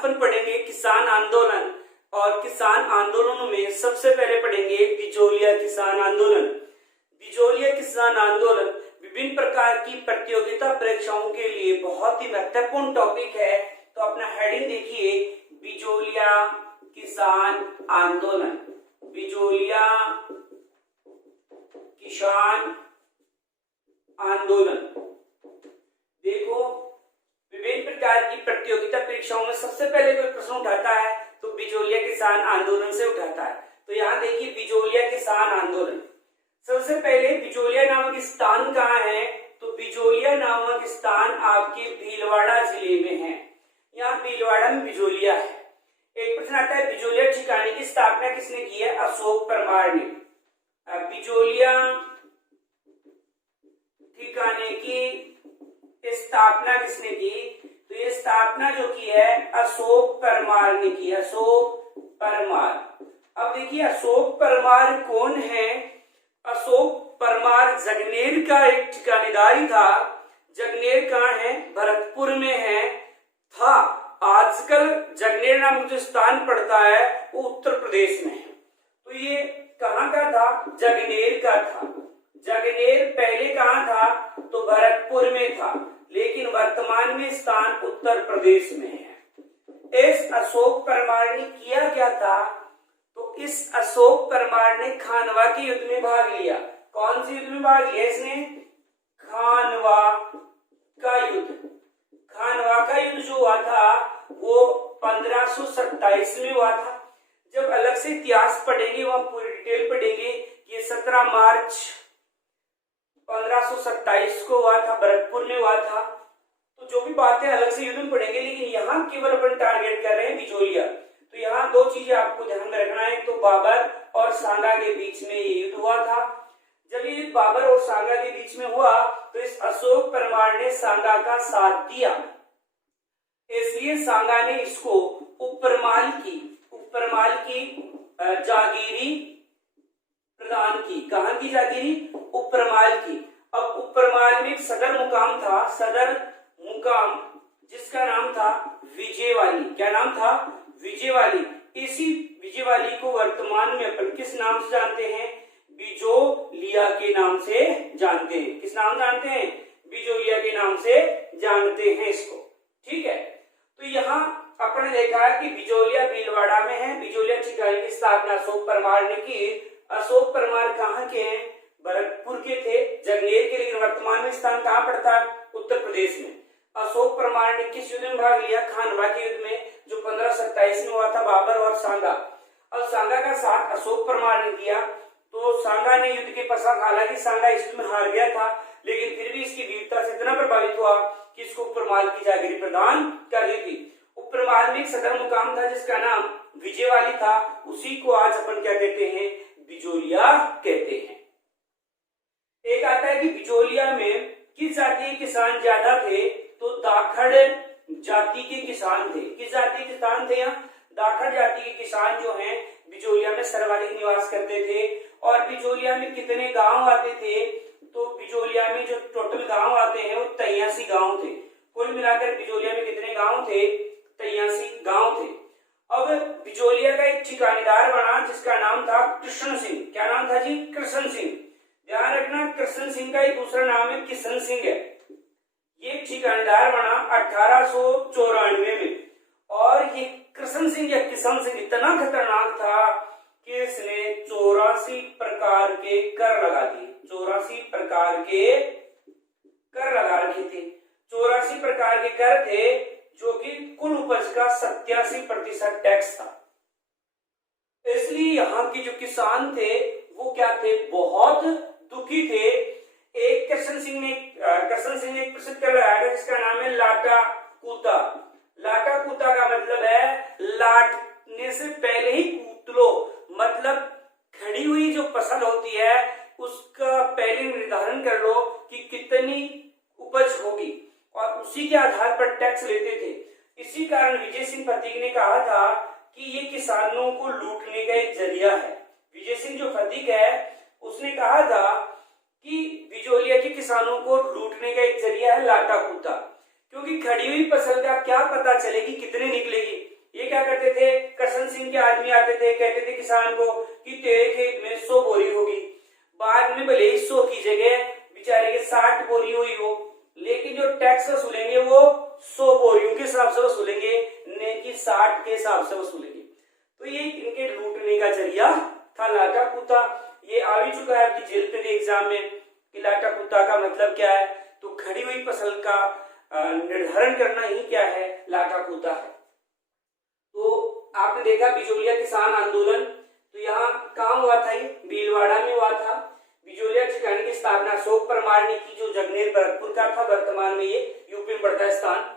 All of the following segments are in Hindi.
अपन पढ़ेंगे किसान आंदोलन, और किसान आंदोलनों में सबसे पहले पढ़ेंगे बिजोलिया किसान आंदोलन। बिजोलिया किसान आंदोलन विभिन्न प्रकार की प्रतियोगिता परीक्षाओं के लिए बहुत ही महत्वपूर्ण टॉपिक है। तो अपना हेडिंग देखिए, बिजोलिया किसान आंदोलन। बिजोलिया किसान आंदोलन। देखो, विभिन्न प्रकार की प्रतियोगिता परीक्षाओं में सबसे पहले कोई प्रश्न उठाता है तो बिजोलिया किसान आंदोलन से उठाता है। तो यहाँ देखिए बिजोलिया किसान आंदोलन। सबसे पहले बिजोलिया नामक स्थान कहाँ है? तो बिजोलिया नामक स्थान आपके भीलवाड़ा जिले में है। यहाँ भीलवाड़ा में बिजोलिया है। एक प्रश्न आता है, बिजोलिया ठिकाने की स्थापना किसने की है? अशोक परमार ने। बिजोलिया ठिकाने की स्थापना किसने की? तो ये स्थापना जो की है अशोक परमार ने की। अशोक परमार। अब देखिए अशोक परमार कौन है? अशोक परमार जगनेर का एक ठिकानेदार ही था। जगनेर कहाँ है? भरतपुर में है था। आजकल जगनेर नामक जो स्थान पड़ता है वो उत्तर प्रदेश में है। तो ये कहाँ का था? जगनेर का था। जगनेर पहले कहाँ था? तो भरतपुर में था, लेकिन वर्तमान में स्थान उत्तर प्रदेश में है। इस अशोक परमार ने किया क्या था? तो इस अशोक परमार ने खानवा के युद्ध में भाग लिया। कौन से युद्ध में भाग लिया इसने? खानवा का युद्ध। खानवा का युद्ध जो हुआ था वो 1527 में हुआ था। जब अलग से इतिहास पढ़ेंगे वहां पूरी डिटेल पढ़ेंगे कि ये 17 मार्च 1527 को हुआ था, भरतपुर में हुआ था। तो जो भी बातें अलग से युद्ध में पढ़ेंगे, लेकिन यहाँ केवल अपन टारगेट कर रहे हैं बिजोलिया। तो यहाँ दो चीजें आपको ध्यान में रखना है। तो बाबर और सांगा के बीच में ये युद्ध हुआ था। जब ये युद्ध बाबर और सांगा के बीच में हुआ तो इस अशोक परमार ने सांगा का साथ दिया, इसलिए सांगा ने इसको उपरमाल की जागीरी प्रदान की। कहां की जागीरी? उपरमाल की। अब उपरमाल में एक सदर मुकाम था, सदर मुकाम जिसका नाम था विजयवाली। क्या नाम था? विजयवाली। इसी विजयवाली को वर्तमान में अपन किस नाम से जानते हैं? बिजोलिया के नाम से जानते हैं। किस नाम जानते हैं? बिजोलिया के नाम से जानते हैं इसको। ठीक है। तो यहाँ अपन ने देखा है कि बिजोलिया भीलवाड़ा में है। बिजोलिया ठिकाने की स्थापना अशोक परमार ने की। अशोक परमार कहाँ के हैं? भरतपुर के थे, जगनेर के, लेकिन वर्तमान में स्थान कहाँ पड़ता है? उत्तर प्रदेश में। अशोक परमार ने किस युद्ध में भाग लिया? खानवा के युद्ध में, जो 1527 में हुआ था, बाबर और सांगा। अब सांगा का साथ अशोक परमार ने दिया। तो सांगा ने युद्ध के पश्चात, हालांकि सांगा इस युद्ध में हार गया था, लेकिन फिर भी इसकी वीरता से इतना प्रभावित हुआ कि इसको उपरमाल की जागीरी प्रदान कर दी थी। उपरमाल में एक सदर मुकाम था जिसका नाम विजयवाली था। उसी को आज अपन क्या कहते हैं? बिजोलिया कहते हैं। एक आता है कि बिजोलिया में किस जाति के किसान ज्यादा थे? तो दाखड़ जाति के किसान थे। किस जाति के किसान थे? यहाँ दाखड़ जाति के किसान जो हैं बिजोलिया में सर्वाधिक निवास करते थे। और बिजोलिया में कितने गांव आते थे? तो बिजोलिया में जो टोटल गांव आते हैं वो 83 गांव थे। कुल मिलाकर बिजोलिया में कितने गांव थे? 83 गांव थे। अब बिजोलिया का एक ठिकानेदार बना जिसका नाम था कृष्ण सिंह। क्या नाम था जी? कृष्ण सिंह। ध्यान रखना, कृष्ण सिंह का एक दूसरा नाम है किशन सिंह है। ये ठिकानेदार बना 1894 में। और ये कृष्ण सिंह या किशन सिंह इतना खतरनाक था कि इसने 84 प्रकार के कर लगा दिए। 84 प्रकार के कर लगा रखे थे। 84 प्रकार के कर थे जो कि कुल उपज का 87% टैक्स था। इसलिए यहाँ के जो किसान थे वो क्या थे? बहुत दुखी थे। एक कृष्ण सिंह ने एक प्रसिद्ध कर लगाया जिसका नाम है लाटा कूता। लाटा कूता का मतलब है लाटने से पहले ही कूट लो, मतलब खड़ी हुई जो फसल होती है उसका पहले निर्धारण कर लो कि कितनी उपज होगी और उसी के आधार पर टैक्स लेते थे। इसी कारण विजय सिंह फतीक ने कहा था कि ये किसानों को लूटने का एक जरिया है। विजय सिंह जो फतीक है उसने कहा था कि बिजोलिया के किसानों को लूटने का एक जरिया है लाटा कूता, क्योंकि खड़ी हुई फसल का क्या पता चलेगी कितने निकलेगी, हिसाब से वसूलेंगे। तो ये इनके लूटने का जरिया था लाटा कूटा। ये आ भी चुका है आपकी जेल पे एग्जाम में कि लाटा कूटा का मतलब क्या है, तो खड़ी हुई फसल का निर्धारण करना ही क्या है, लाटा कूटा है। तो आपने देखा बिजोलिया किसान आंदोलन, तो यहाँ कहाँ हुआ था, ये भीलवाड़ा में हुआ था। बिजोलिया ठिकाने की स्थापना अशोक परमार ने की, जो जगनेर भरतपुर का था, वर्तमान में ये यूपी में पड़ता है स्थान।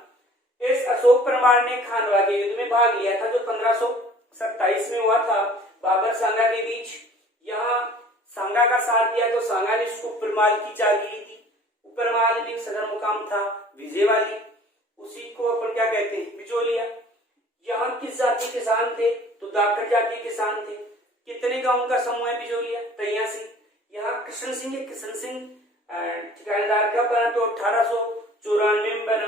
इस अशोक परमार ने खानवा के युद्ध में भाग लिया था, जो 1527 में हुआ था बाबर सांगा के बीच। यहाँ सांगा का साथ दिया, तो सांगा ने उसको उपरमाल की जागीरी दी। उपरमाल में सदर मुकाम था विजयवाड़ी, उसी को अपन क्या कहते हैं, बिजोलिया। यहाँ किस जाति के किसान थे, तो दाकर जाति के किसान थे। कितने गांव का समूह है बिजोलिया, तैया सिंह। यहाँ कृष्ण सिंह ठिकानेदार का बना, तो 1894 में बना।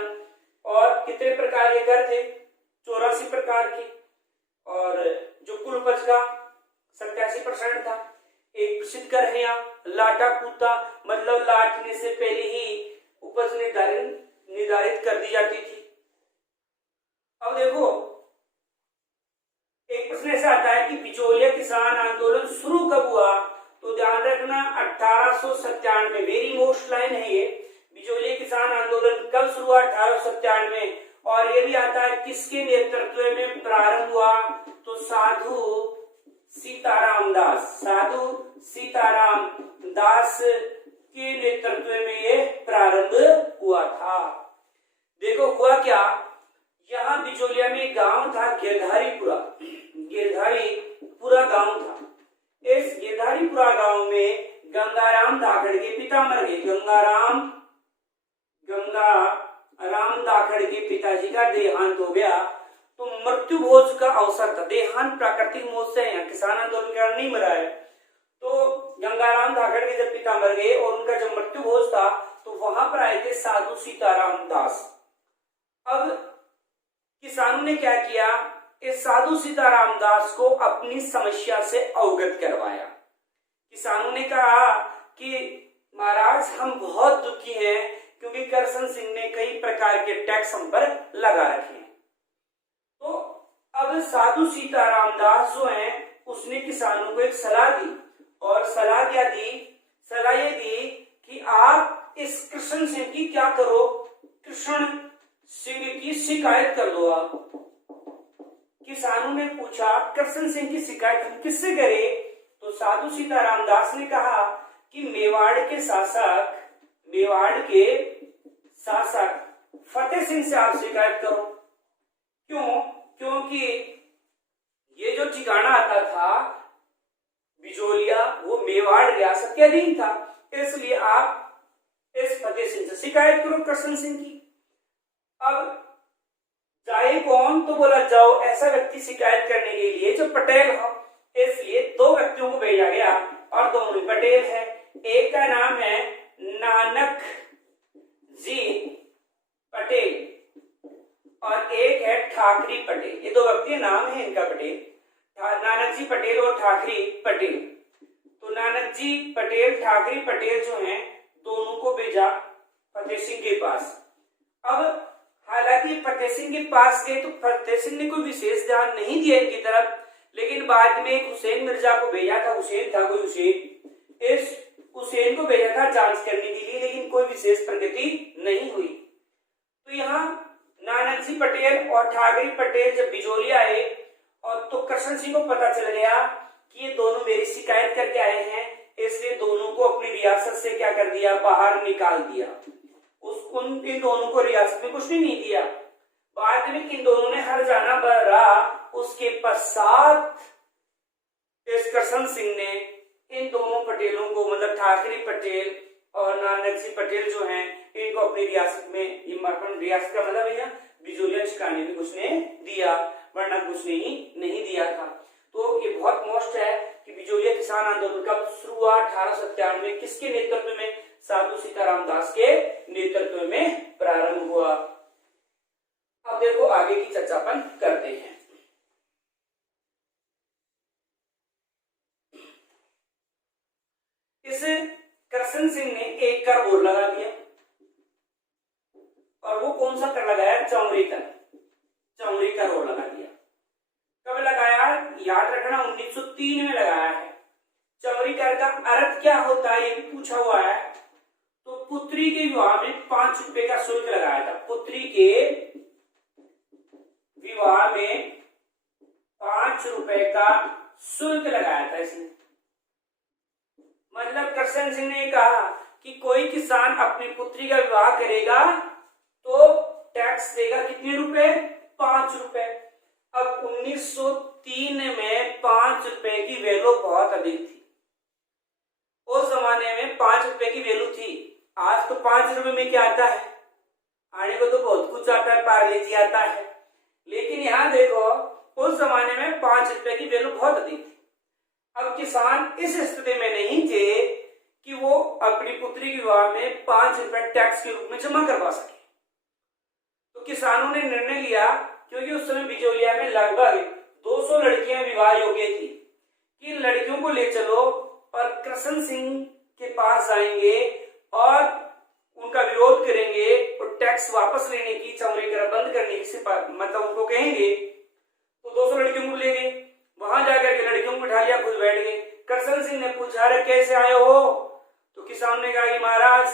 और कितने प्रकार के घर थे, 84 प्रकार के, और जो कुल उपज का 87% था। एक प्रसिद्ध घर है यहाँ लाटा कूटा, मतलब लाटने से पहले ही उपज निर्धारित कर दी जाती थी। अब देखो एक प्रश्न ऐसा आता है कि बिजोलिया किसान आंदोलन शुरू कब हुआ, तो ध्यान रखना 1897, वेरी मोस्ट लाइन है ये। बिजोलिया किसान आंदोलन कब शुरू हुआ, 1897। और ये भी आता है किसके नेतृत्व में प्रारंभ हुआ, तो साधु सीताराम दास के नेतृत्व में ये प्रारंभ हुआ था। देखो हुआ क्या, यहाँ बिजोलिया में गांव था गिरधारीपुरा गांव था। इस गिरधारीपुरा गांव में गंगाराम धाकड़ के पिता मर गए। गंगाराम धाकड़ के पिताजी का देहांत हो गया, तो मृत्यु भोज का अवसर था। देहांत प्राकृतिक मौत से, यहाँ किसान आंदोलन के कारण नहीं मरा है। तो गंगाराम धाकड़ के जब पिता मर गए और उनका जब मृत्यु भोज था, तो वहां पर आए थे साधु सीताराम दास। अब किसानों ने क्या किया, इस साधु सीताराम दास को अपनी समस्या से अवगत करवाया। किसानों ने कहा कि महाराज हम बहुत दुखी हैं, क्योंकि करसन सिंह ने कई प्रकार के टैक्स हम पर लगा रखे हैं। तो अब साधु सीताराम दास जो है, उसने किसानों को एक सलाह दी, और सलाह ये दी कि आप इस कृष्ण सिंह की क्या करो, कृष्ण सिंह की शिकायत कर दो आप। किसानों ने पूछा कृष्ण सिंह की शिकायत हम किससे करें, तो साधु सीताराम दास ने कहा कि मेवाड़ के शासक फतेह सिंह से आप शिकायत करो। क्यों, क्योंकि ये जो ठिकाना आता था बिजोलिया, वो मेवाड़ रियासत के अधीन था, इसलिए आप इस फतेह सिंह से शिकायत करो कृष्ण सिंह की। अब जाए कौन, तो बोला जाओ ऐसा व्यक्ति शिकायत करने के लिए जो पटेल हो। इसलिए 2 व्यक्तियों को भेजा गया, और दोनों पटेल है। एक का नाम है नानक जी पटेल, और एक है ठाकरी पटेल। ये 2 व्यक्ति नाम है इनका पटेल, नानक जी पटेल और ठाकरी पटेल। तो नानक जी पटेल, ठाकरी पटेल जो हैं, दोनों को भेजा फतेह सिंह के पास। अब हालांकि फतेह सिंह के पास गए तो फतेह सिंह ने कोई विशेष ध्यान नहीं दिया इनकी तरफ, लेकिन बाद में एक हुसैन मिर्जा को भेजा था, इस हुसैन को भेजा था जांच करने के लिए, लेकिन कोई विशेष प्रगति नहीं हुई। तो यहाँ नानक जी पटेल और ठाकरी पटेल जब बिजोलिया आए, और तो कृष्ण सिंह को पता चल गया कि ये दोनों मेरी शिकायत करके आए हैं, इसलिए दोनों को अपनी रियासत से क्या कर दिया, बाहर निकाल दिया। इन दोनों को रियासत में कुछ नहीं दिया। बाद में इन दोनों ने हर जाना भरा। उसके पश्चात इस कृष्ण सिंह ने इन दोनों पटेलों को, मतलब ठाकरे पटेल और नानक जी पटेल जो हैं, इनको अपनी रियासत में, ये रियासत का मतलब है बिजोलिया ठिकाने में कुछ ने दिया, वरना कुछ नहीं दिया था। तो ये बहुत मोस्ट है कि बिजोलिया किसान आंदोलन कब शुरू हुआ, 1897 में, किसके नेतृत्व में, साधु सीताराम दास के नेतृत्व में प्रारंभ हुआ। अब देखो आगे की चर्चा अपन करते हैं। इस कृष्ण सिंह ने एक कर और लगा दिया, और वो कौन सा कर लगाया, चौमरी कर और लगा दिया। याद रखना 1903 में लगाया है। चमरी कर का अर्थ क्या होता है ये भी पूछा हुआ है। तो पुत्री के विवाह में 5 रुपए का शुल्क लगाया था। पुत्री के विवाह में 5 रुपए का शुल्क लगाया था इसने। मतलब कृष्ण सिंह ने कहा कि कोई किसान अपनी पुत्री का विवाह करेगा तो टैक्स देगा कितने रुपए? 5 रुपए। अब 1903 में 5 रुपए की वैल्यू बहुत अधिक थी। उस जमाने में 5 रुपए की वैल्यू थी। आज तो 5 रुपए में क्या आता है? आने को तो बहुत कुछ आता है, पार्ले जी आता है, लेकिन यहाँ देखो उस जमाने में 5 रुपए की वैल्यू बहुत अधिक थी। अब किसान इस स्थिति में नहीं थे कि वो अपनी पुत्री के विवाह में 5 रुपए टैक्स के रूप में जमा करवा सके। तो किसानों ने निर्णय लिया, क्योंकि उस समय बिचौलिया में लगभग 200 लड़कियां विवाह योग्य थी, कि इन लड़कियों को ले चलो और कृष्ण सिंह के पास जाएंगे और उनका विरोध करेंगे और टैक्स वापस लेने की, चमड़ी कर बंद करने की मतलब उनको कहेंगे। तो 200 लड़कियों को ले गए, वहां जाकर के लड़कियों को बिठा लिया, खुद बैठ गए। कृष्ण सिंह ने पूछा, अरे कैसे आए हो? तो किसान ने कहा कि महाराज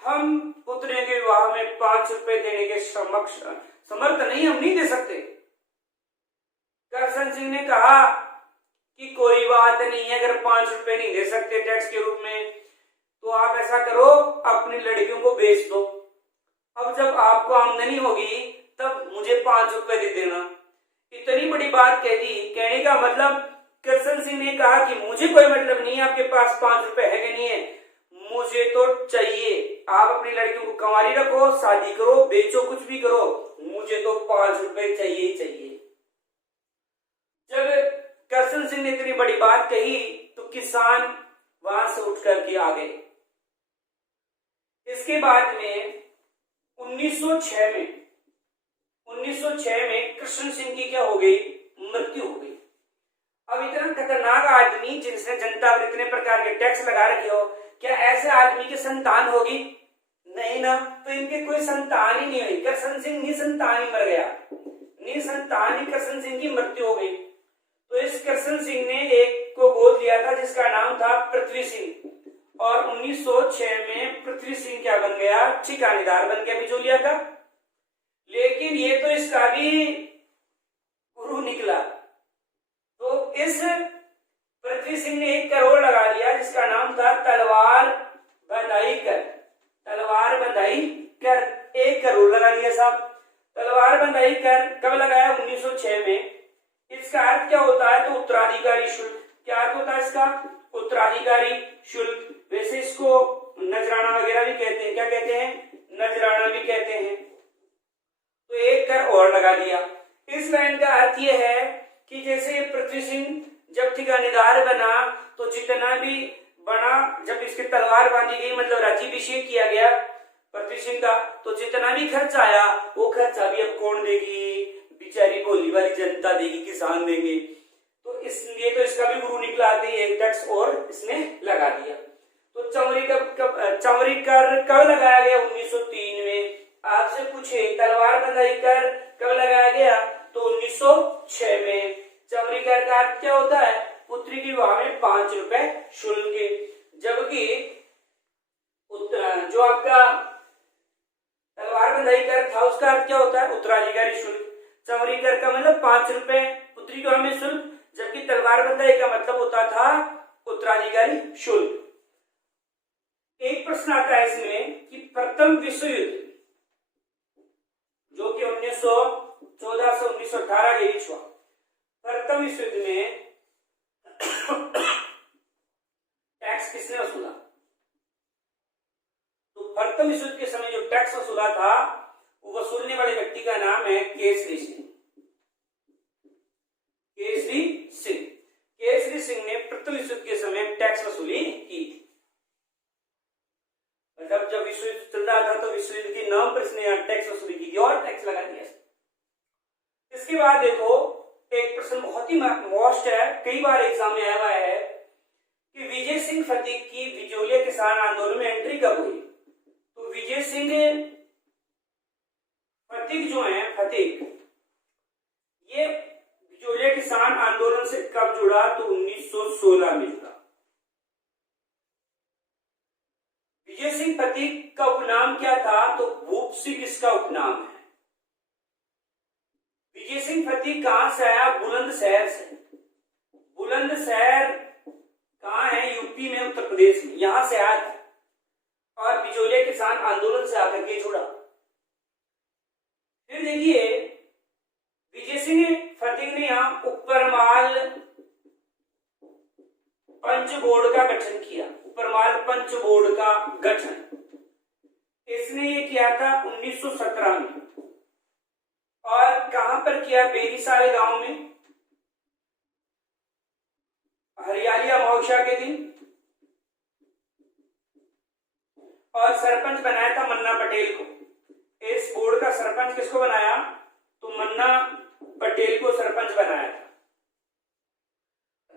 हम पुत्री के विवाह में 5 रुपए देने के समर्थ नहीं, हम नहीं दे सकते। कृष्ण सिंह ने कहा कि कोई बात नहीं है, अगर 5 रुपए नहीं दे सकते टैक्स के रूप में तो आप ऐसा करो, अपनी लड़कियों को बेच दो। अब जब आपको आमदनी होगी तब मुझे 5 रुपए दे देना। इतनी बड़ी बात कह दी। कहने का मतलब कृष्ण सिंह ने कहा कि मुझे कोई मतलब नहीं है आपके पास 5 रुपए है कि नहीं है, मुझे तो चाहिए। आप अपनी लड़कियों को कंवारी रखो, शादी करो, बेचो, कुछ भी करो, मुझे तो 5 रुपए चाहिए ही चाहिए। जब कृष्ण सिंह ने इतनी बड़ी बात कही तो किसान वहां से उठ करके आ गए। इसके बाद में 1906 में कृष्ण सिंह की क्या हो गई? मृत्यु हो गई। अब इतना खतरनाक आदमी जिसने जनता पर इतने प्रकार के टैक्स लगा रखे हो, क्या ऐसे आदमी की संतान होगी? नहीं ना। तो इनके कोई संतान ही नहीं हुई। कृष्ण सिंह निसंतान ही मर गया, निसंतान ही कृष्ण सिंह की मृत्यु हो गई। तो इस कृष्ण सिंह ने एक को गोद लिया था जिसका नाम था पृथ्वी सिंह, और 1906 में पृथ्वी सिंह क्या बन गया? ठिकानेदार बन गया बिचौलिया का। लेकिन ये तो इसका भी गुरु निकला। तो इस पृथ्वी सिंह ने 1 करोड़ लगा दिया जिसका नाम था तलवार बंधाई कर। तलवार बंधाई कर 1 करोड़ लगा दिया साहब। तलवार बंधाई कर कब लगाया? 1906 में। इसका अर्थ क्या होता है? तो उत्तराधिकारी शुल्क। क्या अर्थ होता है इसका? उत्तराधिकारी शुल्क। वैसे इसको नजराना वगैरह भी कहते हैं। क्या कहते हैं? नजराना भी कहते हैं। तो 1 कर और लगा दिया। इस लाइन का अर्थ यह है कि जैसे पृथ्वी सिंह जब ठिकानेदार बना तो जितना भी बना, जब इसकी तलवार बांधी गई मतलब राज्याभिषेक किया गया पृथ्वी सिंह का, तो जितना भी खर्च आया वो खर्चा भी अब कौन देगी? बेचारी भोली वाली जनता देगी, किसान देंगे। तो इसलिए तो इसका भी गुरु निकला, आते ही 1 टैक्स और इसने लगा दिया। तो चमरी कर कब लगाया गया? 1903 में। आपसे पूछे तलवार बंधाई कर कब लगाया गया? तो 1906 में। चमरी कर का अर्थ क्या होता है? पुत्री के विवाह में 5 रुपए शुल्क। जबकि जो आपका तलवार बंधाई कर था उसका अर्थ क्या होता है? उत्तराधिकारी शुल्क। चमरी कर का मतलब 5 रुपए पुत्री के विवाह में शुल्क, जबकि तलवार बंधाई का मतलब होता था उत्तराधिकारी शुल्क। एक प्रश्न आता है इसमें कि प्रथम विश्व युद्ध जो कि 1914 से 1918 के बीच हुआ, प्रथम विश्व युद्ध में टैक्स किसने वसूला? तो प्रथम विश्व युद्ध के समय जो टैक्स वसूला था वो वसूलने वाले व्यक्ति का नाम है केसरी सिंह। केसरी सिंह। केसरी सिंह ने प्रथम विश्व युद्ध के समय टैक्स वसूली की थी। मतलब जब विश्व युद्ध चल रहा था तो विश्व युद्ध के नाम पर इसने टैक्स वसूली की थी और टैक्स लगा दिया। इसके बाद देखो एक प्रश्न बहुत ही मोस्ट है, कई बार एग्जाम में आया हुआ है कि विजय सिंह फतीक की बिचौलिया किसान आंदोलन में एंट्री कब हुई? तो विजय सिंह फतीक जो है, फतीक ये बिचौलिया किसान आंदोलन से कब जुड़ा? तो 1916 में जुड़ा। विजय सिंह फतेह का उपनाम क्या था? तो भूप सिंह इसका उपनाम है। विजय सिंह फतेह कहां से आया? बुलंदशहर से। बुलंदशहर कहां है? यूपी में, उत्तर प्रदेश में, यहां से आया था और बिचौलिया किसान आंदोलन से आकर के जुड़ा। फिर देखिए विजय सिंह फतेह ने यहां उपरमाल पंच बोर्ड का गठन किया। उपरमाल पंच बोर्ड का गठन इसने ये किया था 1917 में। और कहां पर किया? बेरीसाल गांव में, हरियाली अमावस्या के दिन। और सरपंच बनाया था मन्ना पटेल को। इस बोर्ड का सरपंच किसको बनाया? तो मन्ना पटेल को सरपंच बनाया था।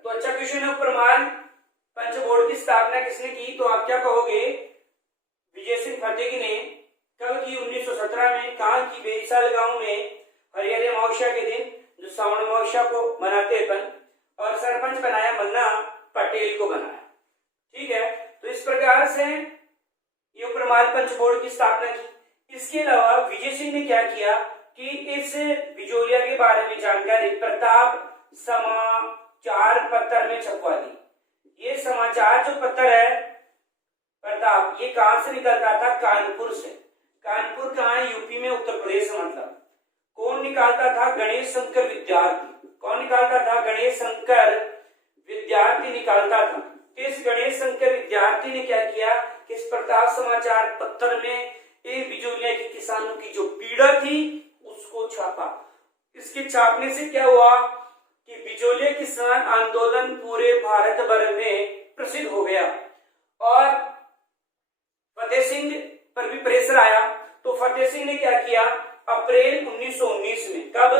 तो अच्छा क्वेश्चन है, उपरमाल पंच बोर्ड की स्थापना किसने की? तो आप क्या कहोगे? विजय सिंह फतेह ने कब की? 1917 में। कहा की? बेरीसाल गांव में, हरियाली अमावस्या के दिन, जो श्रावण अमावस्या को मनाते अपन। और सरपंच बनाया मन्ना पटेल को बनाया। ठीक है, तो इस प्रकार से ये उपरमाल पंच बोर्ड की स्थापना की। इसके अलावा विजय सिंह ने क्या किया कि इस बिचौलिया के बारे में जानकारी प्रताप समाचार पत्र में छपवा दी। ये समाचार जो पत्र है प्रताप, ये कहां से निकलता था? कानपुर से। कानपुर कहां है? यूपी में, उत्तर प्रदेश में। मतलब कौन निकालता था? गणेश शंकर विद्यार्थी। कौन निकालता था? गणेश शंकर विद्यार्थी निकालता था। इस गणेश शंकर विद्यार्थी ने क्या किया कि इस प्रताप समाचार पत्र में एक बिचौलिया के किसानों की जो पीड़ा थी उसको छापा। इसके छापने से क्या हुआ कि बिचौलिया किसान आंदोलन पूरे भारत भर में प्रसिद्ध हो गया। और फतेह सिंह पर भी प्रेशर आया। तो फतेह सिंह ने क्या किया? अप्रैल 1919 में। कब?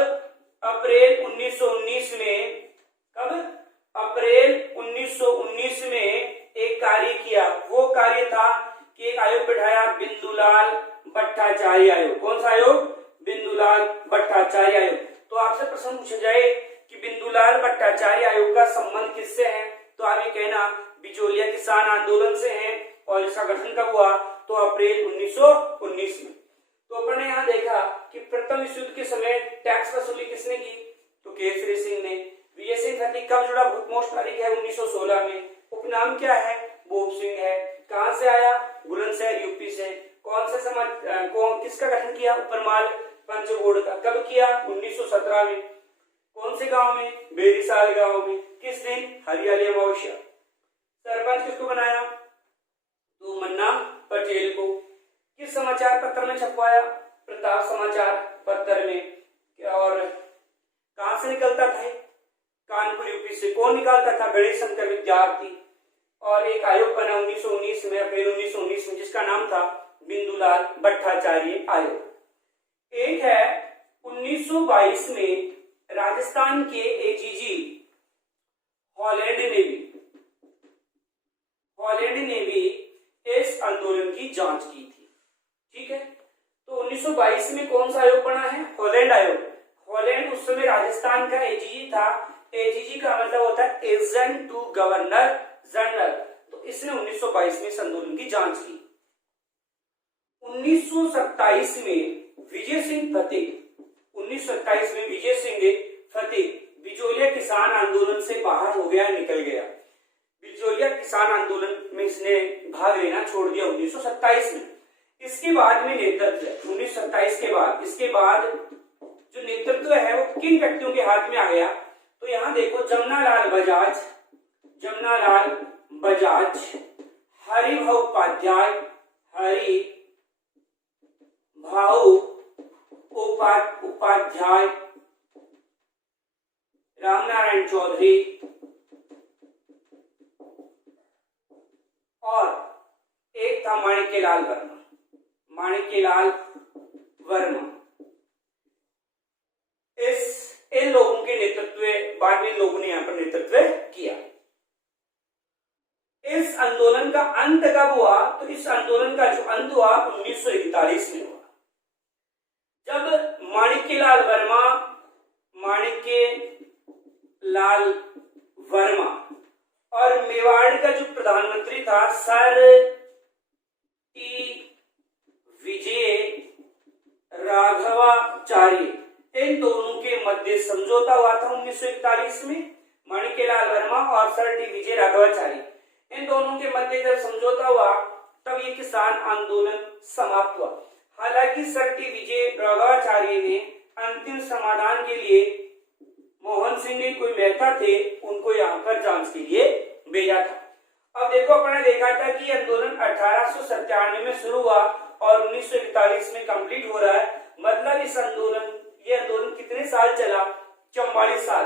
अप्रैल 1919 में। कब? अप्रैल 1919 में एक कार्य किया। वो कार्य था कि एक आयोग बैठाया, बिंदुलाल भट्टाचार्य आयोग। कौन सा आयोग? बिंदुलाल भट्टाचार्य आयोग। तो आपसे प्रश्न पूछा जाए कि बिंदुलाल भट्टाचार्य आयोग का संबंध किससे है? तो आप ये कहना बिचौलिया किसान आंदोलन से है। और इसका गठन कब हुआ? तो अप्रैल 1919 में। तो अपन ने यहाँ देखा कि प्रथम विश्व युद्ध के समय टैक्स वसूली किसने की? तो केसरी सिंह ने। विजय सिंह फतेह कब जुड़ा? मोस्ट तारीख है 1916 में। उपनाम क्या है? भूप सिंह है। कहां से आया? बुलंदशहर यूपी से। कौन सा समाज किसका गठन किया? उपरमाल पंच बोर्ड का। कब किया? 1917 में। कौन से गांव में? बेरीसाल गांव में। किस दिन? हरियाली अमावस्या। सरपंच किसको बनाया? तो मन्ना पटेल को। किस समाचार पत्र में छपवाया? प्रताप समाचार पत्र में। और कहां से निकलता था? कानपुर यूपी से। कौन निकालता था? गणेश शंकर विद्यार्थी। और एक आयोग बना 1919 में, अप्रैल 1919 में, जिसका नाम था बिंदुलाल भट्टाचार्य आयोग। एक है 1922 में राजस्थान के एजीजी हॉलैंड ने भी इस आंदोलन की जांच की थी। ठीक है, तो 1922 में कौन सा आयोग बना है? हॉलैंड आयोग। हॉलैंड उस समय राजस्थान का एजीजी था। एजीजी का मतलब होता है एजेंट टू गवर्नर जनरल। तो इसने 1922 में इस आंदोलन की जांच की। 1927 में विजय सिंह फतेह बिचौलिया किसान आंदोलन से बाहर हो गया, निकल गया। बिचौलिया किसान आंदोलन में इसने भाग लेना छोड़ दिया 1927 में। इसके बाद में नेतृत्व 1927 के बाद, इसके बाद जो नेतृत्व है वो किन व्यक्तियों के हाथ में आ गया? तो यहां देखो, जमनालाल बजाज, हरिभाऊ उपाध्याय, रामनारायण चौधरी और एक था माणिक्यलाल वर्मा। इन लोगों के नेतृत्व, बाद में लोगों ने यहां पर नेतृत्व किया। इस आंदोलन का अंत कब हुआ? तो इस आंदोलन का जो अंत हुआ 1941 में हुआ, जब माणिक्यलाल वर्मा, माणिक्य लाल वर्मा, और मेवाड़ का जो प्रधानमंत्री था सर टी विजय राघवाचार्य, इन दोनों के मध्य समझौता हुआ था 1941 में। माणिक्यलाल वर्मा और सर टी विजय राघवाचार्य, इन दोनों के मध्य जब समझौता हुआ तब ये किसान आंदोलन समाप्त हुआ। हालांकि सर टी विजय राघवाचार्य ने अंतिम समाधान के लिए मोहन सिंह ने कोई मेहता थे, उनको यहाँ पर जांच के लिए भेजा था। अब देखो, अपने देखा था कि आंदोलन 1897 में शुरू हुआ और 1941 में कंप्लीट हो रहा है। मतलब ये आंदोलन कितने साल चला? 44 साल।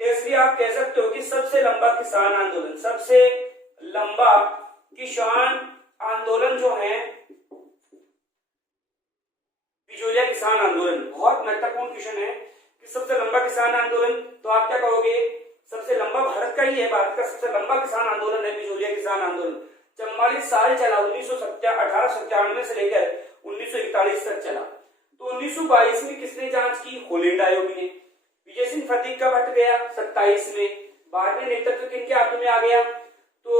इसलिए आप कह सकते हो कि सबसे लंबा किसान आंदोलन, सबसे लंबा किसान आंदोलन जो है बिजोलिया किसान आंदोलन। बहुत महत्वपूर्ण क्वेश्चन है कि सबसे लंबा किसान आंदोलन, तो आप क्या कहोगे? सबसे लंबा भारत का ही है, भारत का सबसे लंबा किसान आंदोलन है बिजोलिया किसान आंदोलन। 44 साल चला, 1897 से लेकर 1941 तक चला। तो 1922 में किसने जांच की? हॉलैंड आयोग ने। विजय सिंह फतीक कब हट गया? 27 में। बाद में नेतृत्व किनके हाथों में आ गया? तो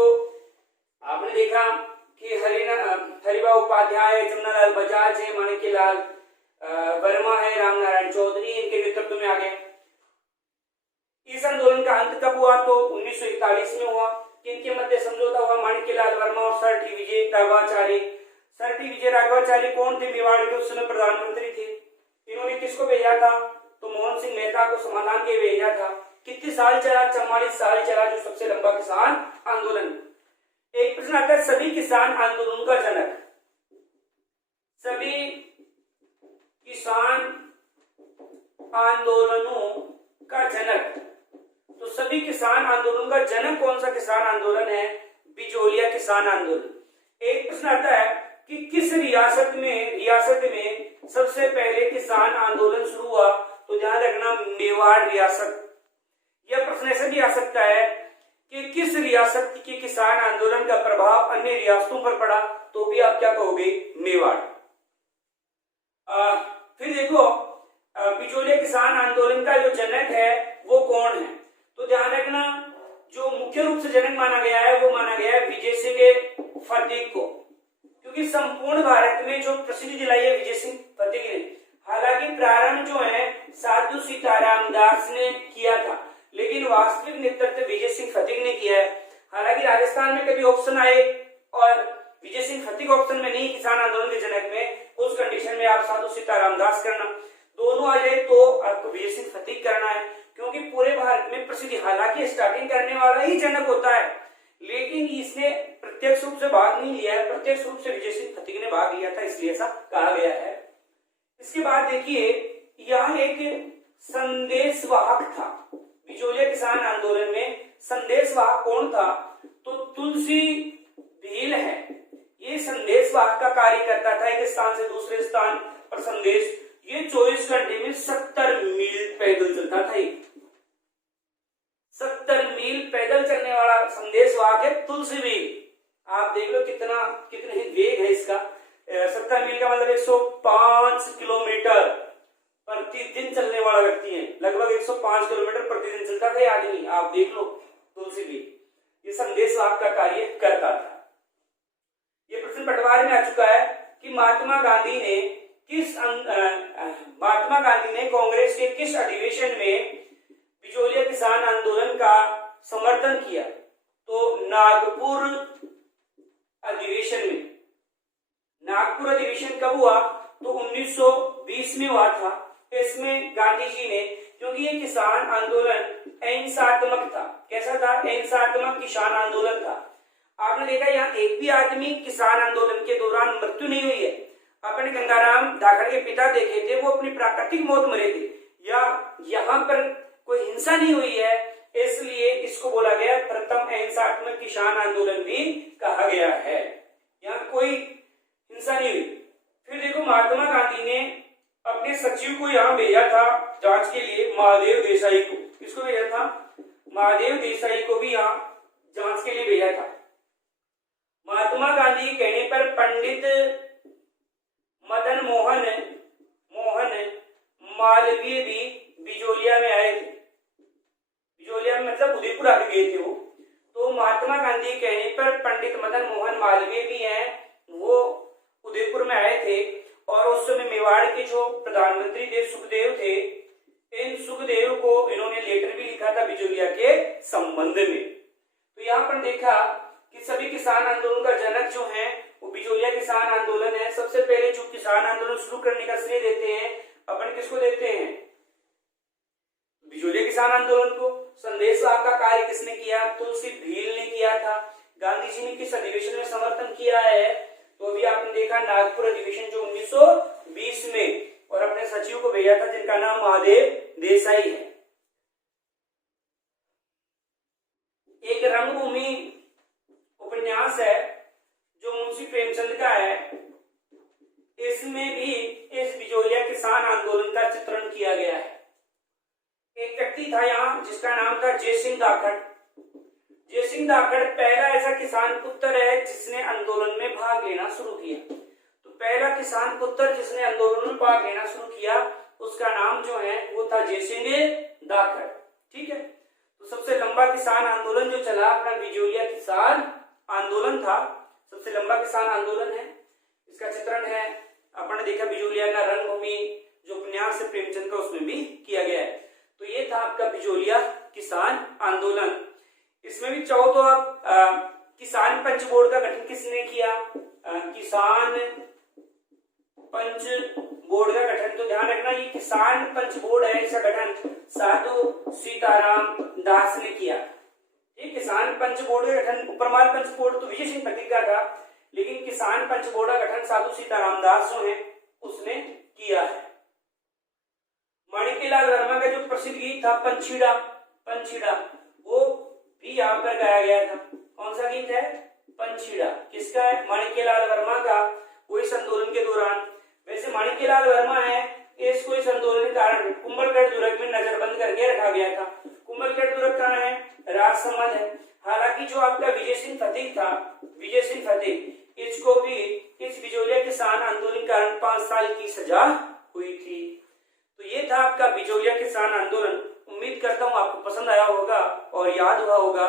आपने देखा कि हरिभाऊ उपाध्याय है, जमुनालाल बजाज है, माणिक्यलाल वर्मा है, रामनारायण चौधरी, इनके नेतृत्व में आ गए। इस आंदोलन का अंत कब हुआ? तो 1941 में हुआ। किनके मध्य समझौता हुआ? माणिक्यलाल वर्मा और सर टी विजय राघवाचार्य। सर टी विजय राघवाचार्य कौन थे? मेवाड़ के उस समय प्रधानमंत्री थे। इन्होंने किसको भेजा था? तो मोहन सिंह मेहता को समाधान के भेजा था। कितने साल चला? 44 साल चला, जो सबसे लंबा किसान आंदोलन। एक प्रश्न आता है, सभी किसान आंदोलन का जनक, सभी किसान आंदोलनों का जनक, तो सभी किसान आंदोलन का जनक कौन सा किसान आंदोलन है? बिजोलिया किसान आंदोलन। एक प्रश्न आता है कि किस रियासत में सबसे पहले किसान आंदोलन शुरू हुआ? तो ध्यान रखना, मेवाड़ रियासत। यह प्रश्न ऐसे भी आ सकता है कि किस रियासत के किसान आंदोलन का प्रभाव अन्य रियासतों पर पड़ा? तो भी आप क्या कहोगे? मेवाड़। फिर देखो, बिजोलिया किसान आंदोलन का जो जनक है वो कौन है? तो ध्यान रखना, जो मुख्य रूप से जनक माना गया है वो माना गया है विजय सिंह फतीक को, क्योंकि संपूर्ण भारत में जो प्रसिद्धि दिलाई है विजय सिंह फतीक ने। हालांकि प्रारंभ जो है साधु सीताराम दास ने किया था, लेकिन वास्तविक नेतृत्व विजय सिंह फतीक ने किया है। हालांकि राजस्थान में कभी ऑप्शन आए और विजय सिंह फतीक ऑप्शन में नहीं किसान आंदोलन के जनक में, उस कंडीशन में आप साधु सीताराम दास करना। दोनों आ जाए तो आपको विजय सिंह फतीक करना है, क्योंकि पूरे भारत में प्रसिद्धि, हालांकि स्टार्टिंग करने वाला ही जनक होता है, लेकिन इसने प्रत्यक्ष रूप से भाग नहीं लिया है, प्रत्यक्ष रूप से विजय सिंह फतीक ने भाग लिया था, इसलिए ऐसा कहा गया है। इसके बाद देखिए, यहाँ एक संदेशवाहक था बिजोलिया किसान आंदोलन में। संदेशवाहक कौन था? तो तुलसी भील है। ये संदेशवाहक का कार्य करता था, एक स्थान से दूसरे स्थान पर संदेश। ये 24 घंटे में 70 मील पैदल चलता था। 70 मील पैदल चलने वाला संदेशवाहक है तुलसी भील। आप देख लो कितने वेग है इसका। 70 मील का मतलब 105 किलोमीटर प्रतिदिन चलने वाला व्यक्ति है। लगभग 105 किलोमीटर प्रतिदिन चलता था ये आदमी। आप देख लो तुलसी भील, ये संदेशवाहक का कार्य करता था। ये प्रश्न पटवार में आ चुका है कि महात्मा गांधी ने कांग्रेस के किस अधिवेशन में बिजोलिया किसान आंदोलन का समर्थन किया? तो नागपुर अधिवेशन में। नागपुर अधिवेशन कब हुआ? तो 1920 में हुआ था। इसमें गांधी जी ने, क्योंकि ये किसान आंदोलन अहिंसात्मक था। कैसा था? अहिंसात्मक किसान आंदोलन था। आपने देखा यहाँ एक भी आदमी किसान आंदोलन के दौरान मृत्यु नहीं हुई है। आपने गंगाराम धाकड़ के पिता देखे थे, वो अपनी प्राकृतिक मौत मरे थे, या यहाँ पर कोई हिंसा नहीं हुई है, इसलिए इसको बोला गया प्रथम अहिंसात्मक किसान आंदोलन भी कहा गया है। यहाँ कोई हिंसा नहीं हुई। फिर देखो, महात्मा गांधी ने अपने सचिव को यहाँ भेजा था जांच के लिए, महादेव देसाई को। किसको भेजा था? महादेव देसाई को भी यहाँ जांच के लिए भेजा था। महात्मा गांधी के कहने पर पंडित मदन मोहन मालवीय भी बिजोलिया में आए थे। बिजोलिया मतलब उदयपुर आके गए थे वो। तो महात्मा गांधी के कहने पर पंडित मदन मोहन मालवीय भी हैं, वो उदयपुर में आए थे और उस समय मेवाड़ के जो प्रधानमंत्री थे सुखदेव थे, इन सुखदेव को इन्होंने लेटर भी लिखा था बिचौलिया के संबंध में। तो यहाँ पर देखा कि सभी किसान आंदोलन का जनक जो है वो बिचौलिया किसान आंदोलन है। सबसे पहले जो किसान आंदोलन शुरू करने का श्रेय देते हैं अपन किसको देते हैं? बिचौलिया किसान आंदोलन को। संदेशवाहक का कार्य किसने किया? तुलसी भील ने किया था। गांधी जी ने किस अधिवेशन में समर्थन किया है? तो अभी आपने देखा नागपुर अधिवेशन जो 1920 में, और अपने सचिव को भेजा था जिनका नाम महादेव देसाई है। एक रंगभूमि उपन्यास है जो मुंशी प्रेमचंद का है, इसमें भी इस बिचौलिया किसान आंदोलन का चित्रण किया गया है। एक व्यक्ति था यहाँ जिसका नाम था जयसिंह दाखड़। जयसिंह दाखड़ पहला ऐसा किसान पुत्र है जिसने आंदोलन में भाग लेना शुरू किया। तो पहला किसान पुत्र जिसने आंदोलन में भाग लेना शुरू किया उसका नाम जो है वो था जयसिंह दाखड़। ठीक है, तो सबसे लंबा किसान आंदोलन जो चला अपना बिचौलिया किसान आंदोलन था, सबसे लंबा किसान आंदोलन है। इसका चित्रण है, अपन ने देखा बिचौलिया का रंगभूमि जो उपन्यास है प्रेमचंद का, उसमें भी किया गया है। तो ये था आपका बिचौलिया किसान आंदोलन। इसमें भी चाहो तो आप किसान पंच बोर्ड का गठन किसने किया? किसान पंच बोर्ड का गठन, तो ध्यान रखना ये किसान पंच बोर्ड है, इसका गठन साधु सीताराम दास ने किया। ये किसान पंच बोर्ड का गठन, परमाल पंच बोर्ड तो विजय सिंह पथिक का था, लेकिन किसान पंच बोर्ड का गठन साधु सीताराम दास जो है उसने किया है। माणिक्यलाल वर्मा का जो प्रसिद्ध गीत था पंछीड़ा पंछीड़ा, वो भी यहाँ पर गाया गया था। कौन सा गीत है? पंछीड़ा। किसका है? माणिक्यलाल वर्मा का। वो इस आंदोलन के दौरान, वैसे माणिक्यलाल वर्मा है, इसको इस आंदोलन के कारण कुंभलगढ़ दुर्ग में नजरबंद करके रखा गया था। कुंभलगढ़ दुर्ग कहाँ है? राजसमंद है। हालांकि जो आपका विजय सिंह फतेह था, विजय सिंह फतेह, इसको भी इस बिचौलिया किसान आंदोलन के कारण 5 साल की सजा हुई थी। तो ये था आपका बिचौलिया किसान आंदोलन। उम्मीद करता हूँ आपको पसंद आया होगा और याद हुआ होगा।